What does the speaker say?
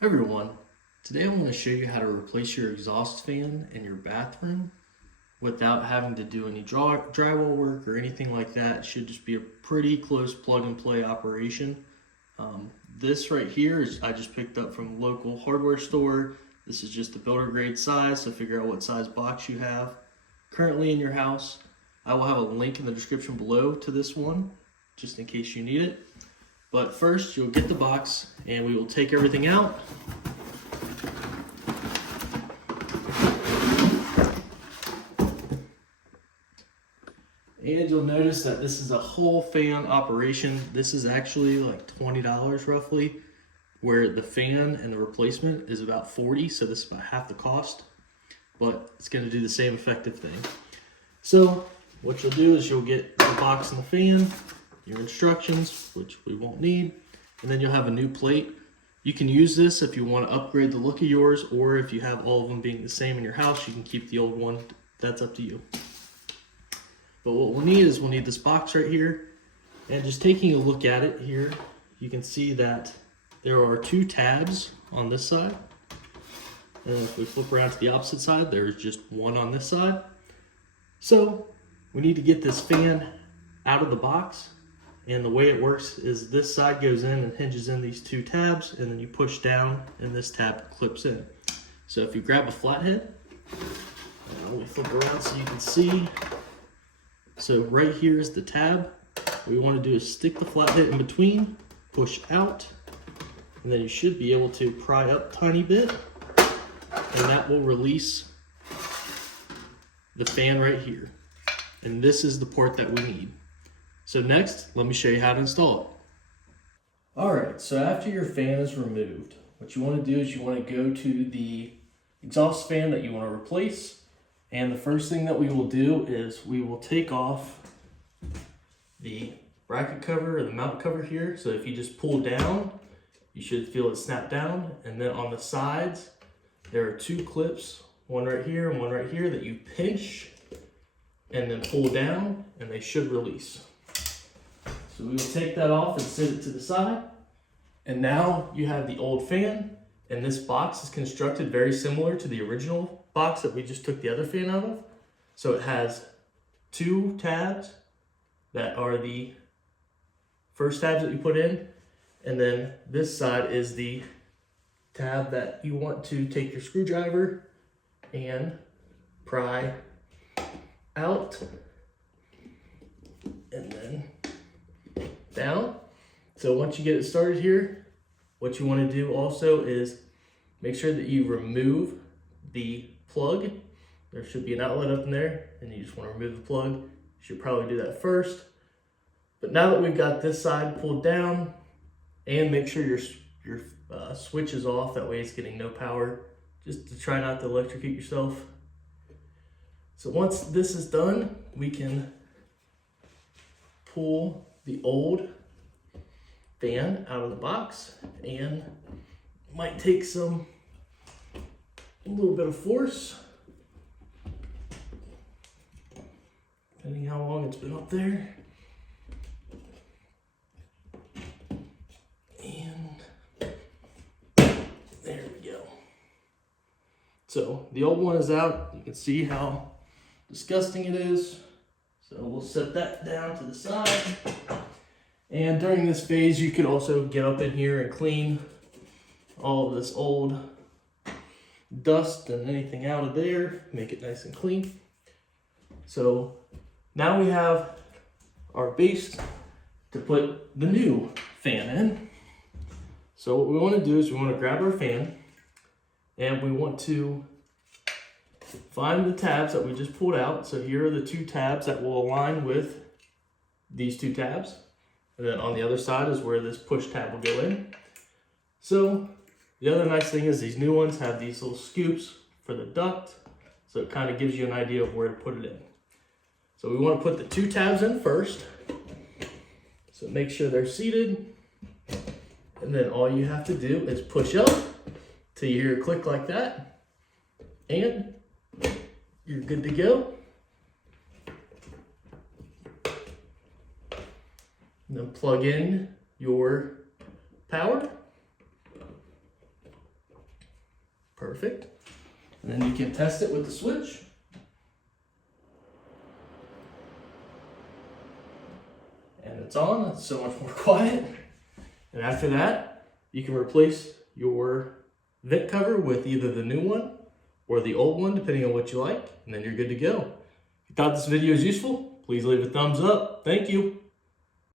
Hi everyone, today I want to show you how to replace your exhaust fan in your bathroom without having to do any drywall work or anything like that. It should just be a pretty close plug and play operation. This right here is I just picked up from a local hardware store. This is just the builder grade size, so figure out what size box you have currently in your house. I will have a link in the description below to this one, just in case you need it. But first, you'll get the box and we will take everything out. And you'll notice that this is a whole fan operation. This is actually like $20 roughly, where the fan and the replacement is about $40, so this is about half the cost, but it's gonna do the same effective thing. So what you'll do is you'll get the box and the fan, your instructions, which we won't need, and then you'll have a new plate. You can use this if you want to upgrade the look of yours, or if you have all of them being the same in your house, you can keep the old one. That's up to you. But what we'll need is we'll need this box right here, and just taking a look at it here, you can see that there are two tabs on this side, and if we flip around to the opposite side, there's just one on this side. So we need to get this fan out of the box. And the way it works is this side goes in and hinges in these two tabs, and then you push down and this tab clips in. So if you grab a flathead, we flip around so you can see. So right here is the tab. What we want to do is stick the flathead in between, push out, and then you should be able to pry up a tiny bit, and that will release the fan right here. And this is the port that we need. So next, let me show you how to install it. All right, so after your fan is removed, what you want to do is you want to go to the exhaust fan that you want to replace. And the first thing that we will do is we will take off the bracket cover or the mount cover here. So if you just pull down, you should feel it snap down. And then on the sides, there are two clips, one right here and one right here, that you pinch and then pull down, and they should release. So we will take that off and set it to the side. And now you have the old fan, and this box is constructed very similar to the original box that we just took the other fan out of. So it has two tabs that are the first tabs that you put in, and then this side is the tab that you want to take your screwdriver and pry out, and then down. So once you get it started here, what you want to do also is make sure that you remove the plug. There should be an outlet up in there, and you just want to remove the plug. You should probably do that first. But now that we've got this side pulled down, and make sure your switch is off, that way it's getting no power, just to try not to electrocute yourself. So once this is done, we can pull the old fan out of the box, and it might take a little bit of force, depending how long it's been up there. And there we go. So the old one is out. You can see how disgusting it is. So we'll set that down to the side. And during this phase, you could also get up in here and clean all of this old dust and anything out of there, make it nice and clean. So now we have our base to put the new fan in. So what we want to do is we want to grab our fan, and we want to find the tabs that we just pulled out. So here are the two tabs that will align with these two tabs. And then on the other side is where this push tab will go in. So the other nice thing is these new ones have these little scoops for the duct. So it kind of gives you an idea of where to put it in. So we want to put the two tabs in first. So make sure they're seated. And then all you have to do is push up till you hear a click like that. And you're good to go. And then plug in your power. Perfect. And then you can test it with the switch. And it's on. It's so much more quiet. And after that, you can replace your vent cover with either the new one or the old one, depending on what you like, and then you're good to go. If you thought this video was useful, please leave a thumbs up. Thank you.